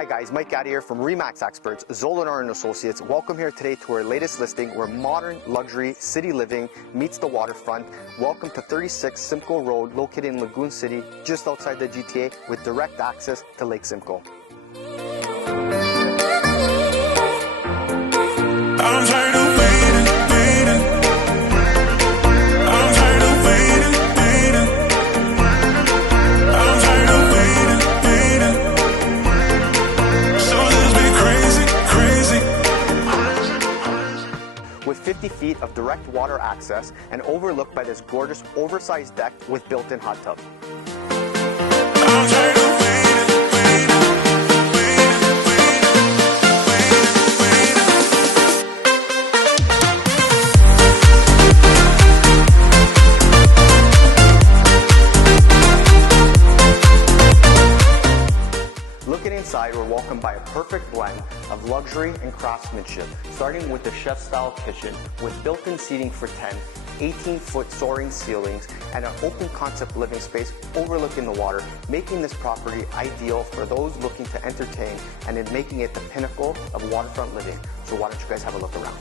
Hi guys, Mike Gaddy here from Remax Experts, Zolinar & Associates. Welcome here today to our latest listing where modern luxury city living meets the waterfront. Welcome to 36 Simcoe Road, located in Lagoon City, just outside the GTA, with direct access to Lake Simcoe. I'm tired of waiting, waiting. I'm tired of waiting, waiting. I'm tired of waiting, waiting. So let's be crazy, crazy. With 50 feet of direct water access and overlooked by this gorgeous oversized deck with built-in hot tub. I'm tired of waiting, waiting, waiting, Looking inside, we're welcomed by a perfect blend of luxury and craftsmanship, starting with the chef-style kitchen with built-in seating for 10, 18-foot soaring ceilings, and an open concept living space overlooking the water, making this property ideal for those looking to entertain and in making it the pinnacle of waterfront living. So why don't you guys have a look around?